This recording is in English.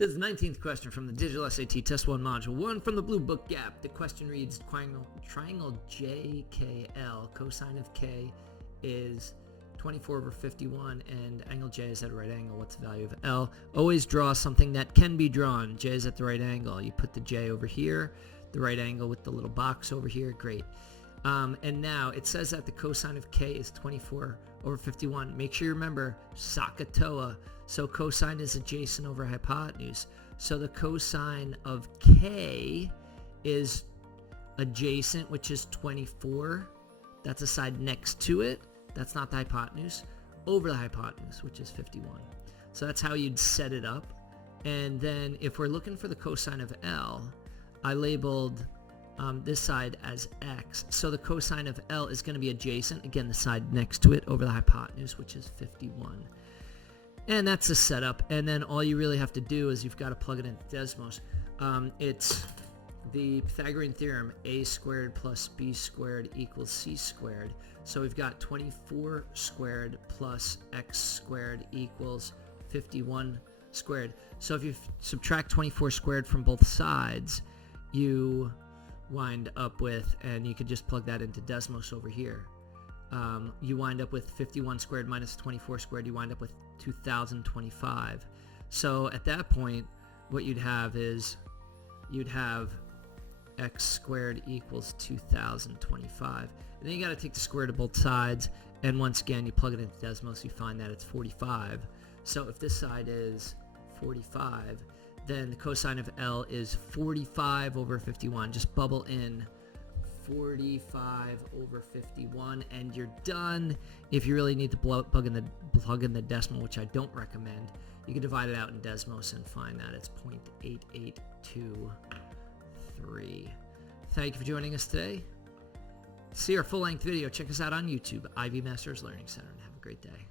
This is the 19th question from the Digital SAT Test 1 Module 1 from the Bluebook gap. The question reads, triangle JKL, cosine of K is 24 over 51, and angle J is at a right angle. What's the value of L? Always draw something that can be drawn. J is at the right angle. You put the J over here, the right angle with the little box over here. Great. And now it says that the cosine of K is 24 over 51. Make sure you remember Soh-Cah-Toa. So cosine is adjacent over hypotenuse. So the cosine of K is adjacent, which is 24. That's a side next to it. That's not the hypotenuse. Over the hypotenuse, which is 51. So that's how you'd set it up. And then if we're looking for the cosine of L, I labeled this side as x. So the cosine of L is going to be adjacent. Again, the side next to it over the hypotenuse, which is 51. And that's the setup. And then all you really have to do is you've got to plug it into Desmos. It's the Pythagorean theorem, a squared plus b squared equals c squared. So we've got 24 squared plus x squared equals 51 squared. So if you subtract 24 squared from both sides, you wind up with, and you could just plug that into Desmos over here, you wind up with 51 squared minus 24 squared, you wind up with 2025. So at that point, what you'd have is you'd have x squared equals 2025. And then you got to take the square root of both sides, and once again you plug it into Desmos, you find that it's 45. So if this side is 45, then the cosine of L is 45 over 51. Just bubble in 45 over 51 and you're done. If you really need to plug in the decimal, which I don't recommend, you can divide it out in Desmos and find that it's 0.8823. Thank you for joining us today. See our full-length video. Check us out on YouTube, Ivy Masters Learning Center, and have a great day.